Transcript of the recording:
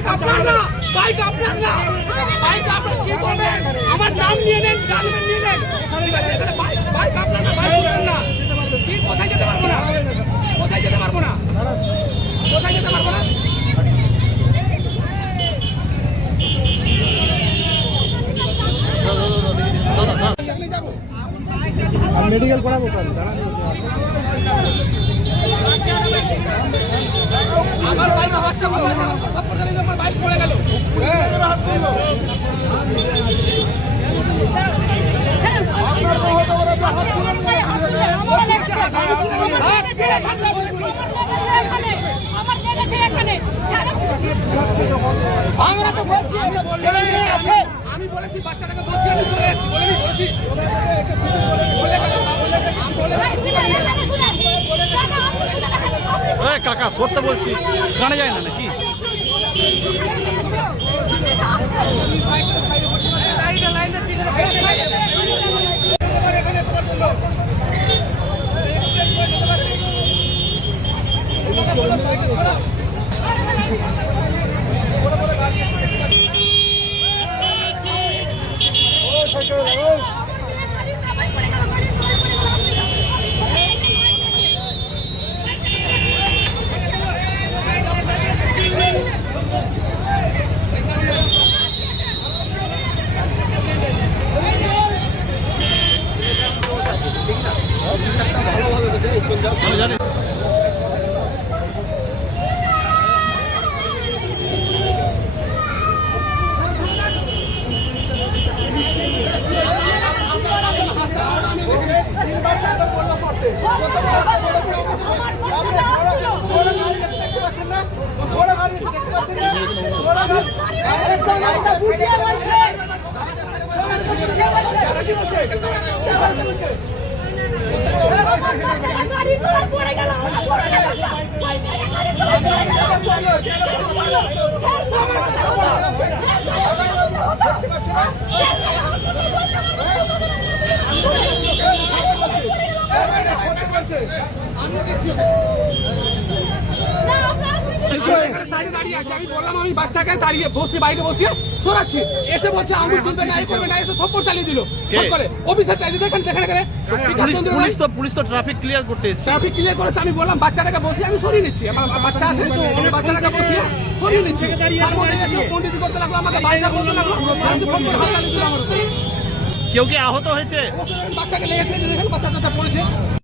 Bike আপনার না, bike আপনার না, বাইক আপনার কি করবেন? আমার নাম নিয়ে নেন, গাড়িটা নিয়ে নেন। ঠিক আছে, এখানে বাইক আপনার না, বাইক আপনার না। কি কোথায় যেতে পারবো না? কোথায় যেতে পারবো না? কোথায় যেতে পারবো না? মেডিকেল করাবো আমার বাইক হাতটা বসে আছে, থাপ্পড় চালিয়ে দিয়ে আমার বাইক পড়ে গেল। আমরা তো বলছি আমি বলেছি বাচ্চাটাকে বলছি আমি চলে যাচ্ছি বলেছি কাকা সরতে বলছি কানে যায় না নাকি জানি আমি বললাম আমি বাচ্চাকে দাঁড়িয়ে বসে বাইরে বসিয়ে সরাচ্ছি এসে বলছে আঙুল তুলবে না এই করবে না এসে থপ্পড় চালিয়ে দিল অফিসারটা দেখেন দেখেন পুলিশ তো ট্রাফিক ক্লিয়ার করতে এসেছে ট্রাফিক ক্লিয়ার করেছে আমি বললাম বাচ্চাটাকে বসিয়ে আমি সরিয়ে নিচ্ছি আমার বাচ্চা আছে আমি বাচ্চাটাকে বসিয়ে সরিয়ে নিচ্ছি তার মধ্যে এসে পন্ডিতি করতে লাগলো আমাকে বাচ্চা বলতে লাগলো কেউ কি আহত হয়েছে বাচ্চাকে লেগেছে দেখেন বাচ্চাটা পড়েছে